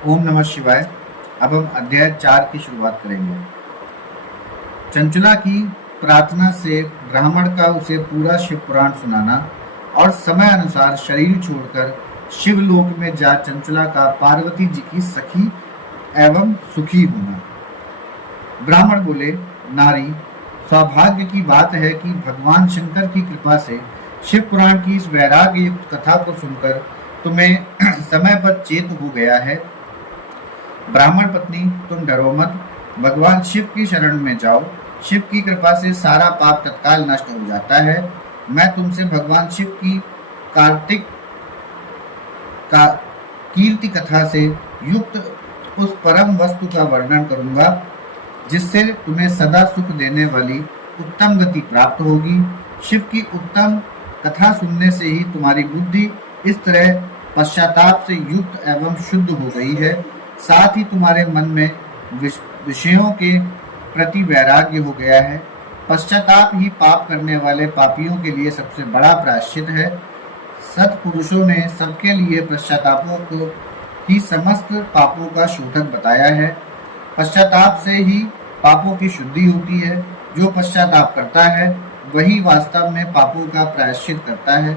ओम नमः शिवाय। अब हम अध्याय 4 की शुरुआत करेंगे। चंचला की प्रार्थना से ब्राह्मण का उसे पूरा शिव पुराण सुनाना और समय अनुसार शरीर छोड़कर शिवलोक में जा चंचला का पार्वती जी की सखी एवं सुखी होना। ब्राह्मण बोले, नारी, सौभाग्य की बात है कि भगवान शंकर की कृपा से शिव पुराण की इस वैराग्य युक्त कथा को सुनकर तुम्हें समय पर चेत हो गया है। ब्राह्मण पत्नी, तुम डरो मत, भगवान शिव की शरण में जाओ। शिव की कृपा से सारा पाप तत्काल नष्ट हो जाता है। मैं तुमसे भगवान शिव की कार्तिक का कीर्ति कथा से युक्त उस परम वस्तु का वर्णन करूंगा जिससे तुम्हें सदा सुख देने वाली उत्तम गति प्राप्त होगी। शिव की उत्तम कथा सुनने से ही तुम्हारी बुद्धि इस तरह पश्चाताप से युक्त एवं शुद्ध हो गई है। साथ ही तुम्हारे मन में विषयों के प्रति वैराग्य हो गया है। पश्चाताप ही पाप करने वाले पापियों के लिए सबसे बड़ा प्रायश्चित है। सत्पुरुषों ने सबके लिए पश्चातापों को ही समस्त पापों का शोधक बताया है। पश्चाताप से ही पापों की शुद्धि होती है। जो पश्चाताप करता है वही वास्तव में पापों का प्रायश्चित करता है,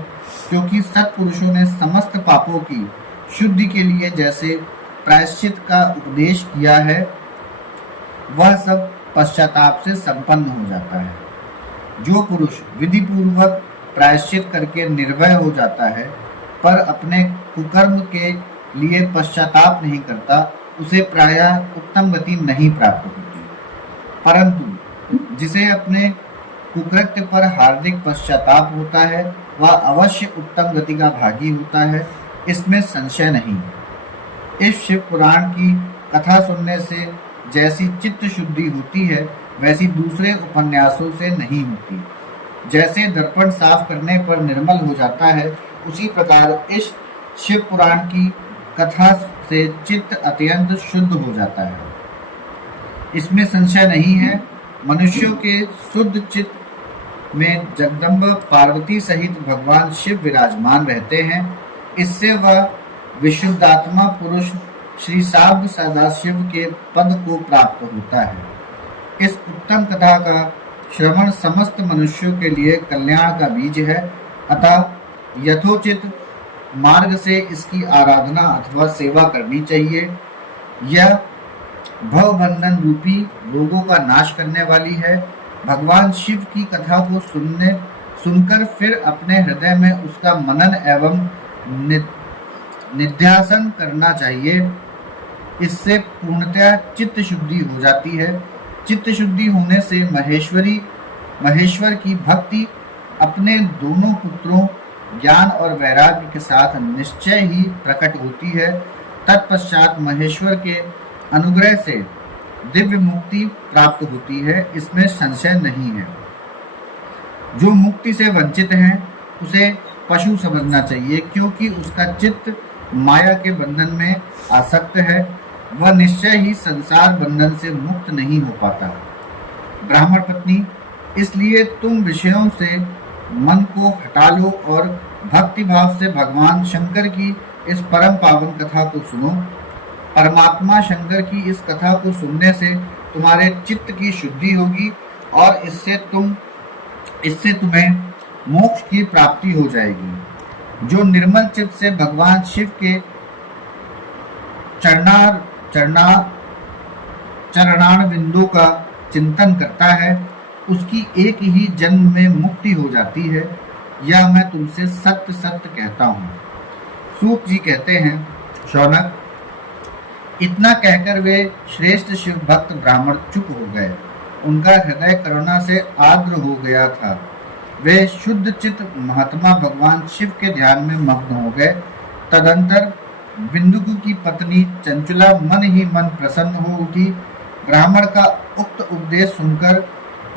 क्योंकि सत्पुरुषों ने समस्त पापों की शुद्धि के लिए जैसे प्रायश्चित का उपदेश किया है, वह सब पश्चाताप से संपन्न हो जाता है। जो पुरुष विधि पूर्वक प्रायश्चित करके निर्भय हो जाता है पर अपने कुकर्म के लिए पश्चाताप नहीं करता, उसे प्रायः उत्तम गति नहीं प्राप्त होती। परंतु जिसे अपने कुकृत्य पर हार्दिक पश्चाताप होता है वह अवश्य उत्तम गति का भागी होता है, इसमें संशय नहीं। इस शिव पुराण की कथा सुनने से जैसी चित्त शुद्धि होती है वैसी दूसरे उपन्यासों से नहीं होती। जैसे दर्पण साफ करने पर निर्मल हो जाता है, उसी प्रकार इस शिव पुराण की कथा से चित्त अत्यंत शुद्ध हो जाता है, इसमें संशय नहीं है। मनुष्यों के शुद्ध चित्त में जगदम्ब पार्वती सहित भगवान शिव विराजमान रहते हैं। इससे वह विशुद्धात्मा पुरुष श्री साब सदाशिव के पद को प्राप्त होता है। इस उत्तम कथा का श्रवण समस्त मनुष्यों के लिए कल्याण का बीज है, अतः यथोचित मार्ग से इसकी आराधना अथवा सेवा करनी चाहिए। यह भवबंधन रूपी रोगों का नाश करने वाली है। भगवान शिव की कथा को सुनकर फिर अपने हृदय में उसका मनन एवं निध्यासन करना चाहिए। इससे पूर्णतया चित्त शुद्धि हो जाती है। चित्त शुद्धि होने से महेश्वर की भक्ति अपने दोनों पुत्रों ज्ञान और वैराग्य के साथ निश्चय ही प्रकट होती है। तत्पश्चात महेश्वर के अनुग्रह से दिव्य मुक्ति प्राप्त होती है, इसमें संशय नहीं है। जो मुक्ति से वंचित है उसे पशु समझना चाहिए, क्योंकि उसका चित्त माया के बंधन में आसक्त है। वह निश्चय ही संसार बंधन से मुक्त नहीं हो पाता। ब्राह्मण पत्नी, इसलिए तुम विषयों से मन को हटा लो और भक्ति भाव से भगवान शंकर की इस परम पावन कथा को सुनो। परमात्मा शंकर की इस कथा को सुनने से तुम्हारे चित्त की शुद्धि होगी और इससे तुम्हें मोक्ष की प्राप्ति हो जाएगी। जो निर्मल चित्त से भगवान शिव के चरणार बिंदु का चिंतन करता है, उसकी एक ही जन्म में मुक्ति हो जाती है। यह मैं तुमसे सत्य सत्य कहता हूँ। सूत जी कहते हैं, शौनक, इतना कहकर वे श्रेष्ठ शिव भक्त ब्राह्मण चुप हो गए। उनका हृदय करुणा से आर्द्र हो गया था। वे शुद्ध चित्त महात्मा भगवान शिव के ध्यान में मग्न हो गए। तदंतर बिंदुकु की पत्नी चंचला मन ही मन प्रसन्न हो उठी। ब्राह्मण का उक्त उपदेश सुनकर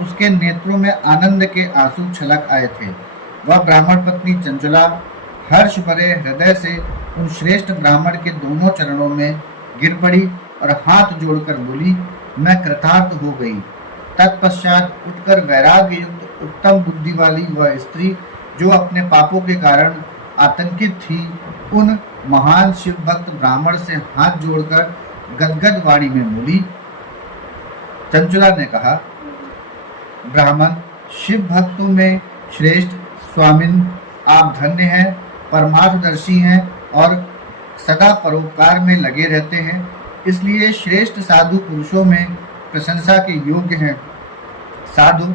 उसके नेत्रों में आनंद के आंसू छलक आए थे। वह ब्राह्मण पत्नी चंचला हर्ष भरे हृदय से उन श्रेष्ठ ब्राह्मण के दोनों चरणों में गिर पड़ी और हाथ जोड़कर बोली, मैं कृतार्थ हो गई। तत्पश्चात उठकर वैराग्य युक्त उत्तम बुद्धि वाली वह स्त्री, जो अपने पापों के कारण आतंकित थी, उन महान शिव भक्त ब्राह्मण से हाथ जोड़कर गदगद वाणी में बोली। चंचुला ने कहा, ब्राह्मण, शिव भक्तों में श्रेष्ठ स्वामिन, आप धन्य हैं, परमार्थदर्शी हैं और सदा परोपकार में लगे रहते हैं, इसलिए श्रेष्ठ साधु पुरुषों में प्रशंसा के योग्य हैं। साधु,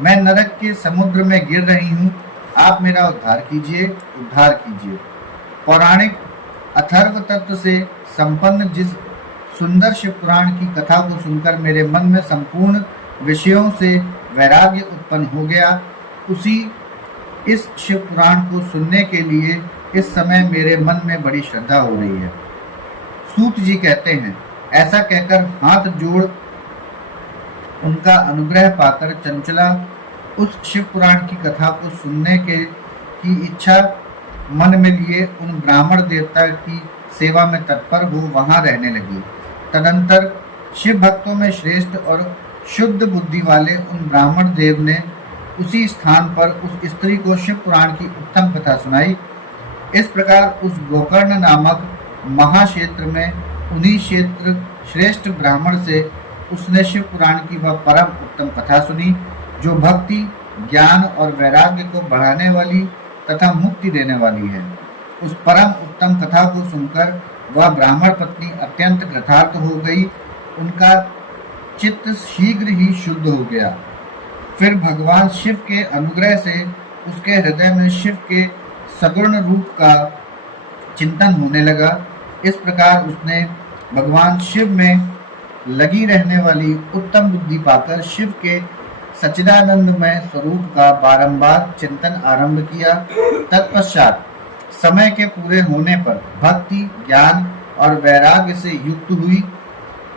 मैं नरक के समुद्र में गिर रही हूँ, आप मेरा उद्धार कीजिए, उद्धार कीजिए। पौराणिक अथर्व तत्व से संपन्न जिस सुंदर शिव पुराण की कथा को सुनकर मेरे मन में संपूर्ण विषयों से वैराग्य उत्पन्न हो गया, उसी इस शिव पुराण को सुनने के लिए इस समय मेरे मन में बड़ी श्रद्धा हो रही है। सूत जी कहते हैं, ऐसा कहकर हाथ जोड़ उनका अनुग्रह पाकर चंचला उस शिव पुराण की कथा को सुनने की इच्छा मन में लिए उन ब्राह्मण देवता की सेवा में तत्पर हो वहां रहने लगी। तदंतर शिव भक्तों में श्रेष्ठ और शुद्ध बुद्धि वाले उन ब्राह्मण देव ने उसी स्थान पर उस स्त्री को शिव पुराण की उत्तम कथा सुनाई। इस प्रकार उस गोकर्ण नामक महाक्षेत्र में उन्हीं क्षेत्र श्रेष्ठ ब्राह्मण से उसने शिव पुराण की वह परम उत्तम कथा सुनी, जो भक्ति, ज्ञान और वैराग्य को बढ़ाने वाली तथा मुक्ति देने वाली है। उस परम उत्तम कथा को सुनकर वह ब्राह्मण पत्नी अत्यंत कृतार्थ हो गई। उनका चित्त शीघ्र ही शुद्ध हो गया। फिर भगवान शिव के अनुग्रह से उसके हृदय में शिव के सगुण रूप का चिंतन होने लगा। इस प्रकार उसने भगवान शिव में लगी रहने वाली उत्तम बुद्धि पाकर शिव के सच्चिदानंदमय स्वरूप का बारंबार चिंतन आरंभ किया। तत्पश्चात समय के पूरे होने पर भक्ति, ज्ञान और वैराग्य से युक्त हुई।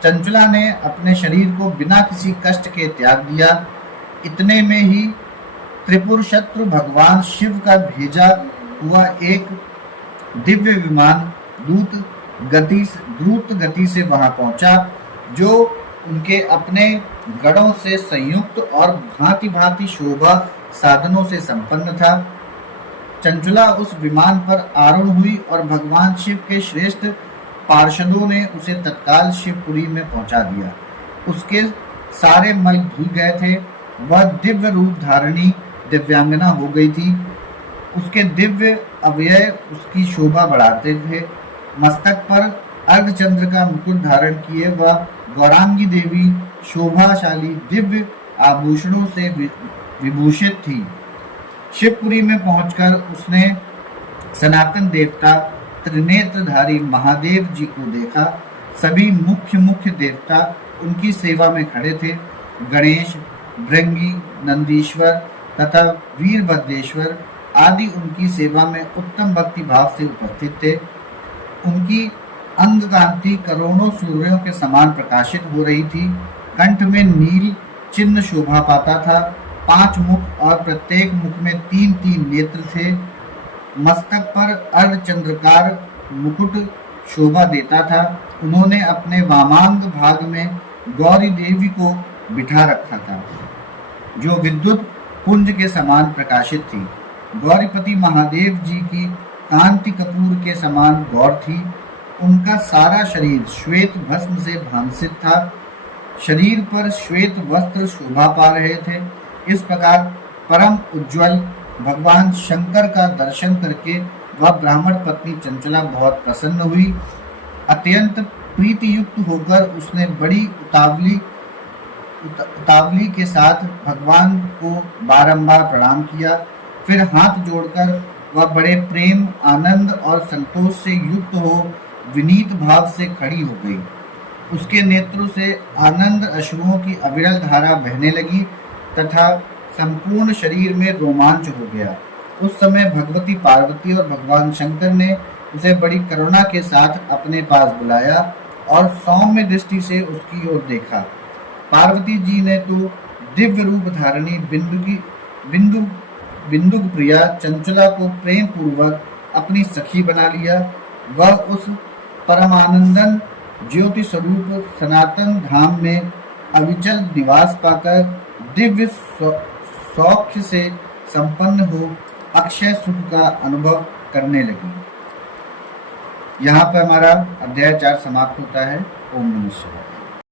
चंचला ने अपने शरीर को बिना किसी कष्ट के त्याग दिया। इतने में ही त्रिपुर शत्रु भगवान शिव का भेजा हुआ एक दिव्य विमान द्रुत गति से वहां पहुंचा, जो उनके अपने गढ़ों से संयुक्त और भांति भांति शोभा साधनों से संपन्न था। चंचला उस विमान पर आरूढ़ हुई और भगवान शिव के श्रेष्ठ पार्षदों ने उसे तत्काल शिवपुरी में पहुंचा दिया। उसके सारे मल धुल गए थे। वह दिव्य रूप धारणी दिव्यांगना हो गई थी। उसके दिव्य अवयव उसकी शोभा बढ़ाते थे। मस्तक पर अर्धचंद्र का मुकुट धारण किए वह गौरांगी देवी शोभाशाली दिव्य आभूषणों से विभूषित थी। शिवपुरी में पहुंचकर उसने सनातन देवता त्रिनेत्रधारी महादेव जी को देखा। सभी मुख्य देवता उनकी सेवा में खड़े थे। गणेश, भृंगी, नंदीश्वर तथा वीरभद्रेश्वर आदि उनकी सेवा में उत्तम भक्ति भाव से उपस्थित थे। उनकी अंग कांति करोड़ों सूर्यों के समान प्रकाशित हो रही थी। कंठ में नील चिन्ह शोभा पाता था। 5 मुख और प्रत्येक मुख में 3-3 नेत्र थे। मस्तक पर अर्धचंद्रकार मुकुट शोभा देता था। उन्होंने अपने वामांग भाग में गौरी देवी को बिठा रखा था, जो विद्युत पुंज के समान प्रकाशित थी। गौरीपति महादेव जी की कांति कपूर के समान गौर थी। उनका सारा शरीर श्वेत भस्म से भांसित था। शरीर पर श्वेत वस्त्र शोभा पा रहे थे। इस प्रकार परम उज्ज्वल भगवान शंकर का दर्शन करके वह ब्राह्मण पत्नी चंचला बहुत प्रसन्न हुई। अत्यंत प्रीति युक्त होकर उसने बड़ी उतावली के साथ भगवान को बारंबार प्रणाम किया। फिर हाथ जोड़कर वह बड़े प्रेम, आनंद और संतोष से युक्त हो विनीत भाव से खड़ी हो गई। उसके नेत्रों से आनंद अश्रुओं की अविरल धारा बहने लगी तथा संपूर्ण शरीर में रोमांच हो गया। उस समय भगवती पार्वती और भगवान शंकर ने उसे बड़ी करुणा के साथ अपने पास बुलाया और सौम्य दृष्टि से उसकी ओर देखा। पार्वती जी ने तो दिव्य रूप धारणी बिंदु प्रिया चंचला को प्रेम पूर्वक अपनी सखी बना लिया। वह उस परमानंदन ज्योति स्वरूप सनातन धाम में अविचल निवास पाकर दिव्य सौख्य से संपन्न हो अक्षय सुख का अनुभव करने लगी। यहाँ पर हमारा अध्याय 4 समाप्त होता है। ओम नमः शिवाय।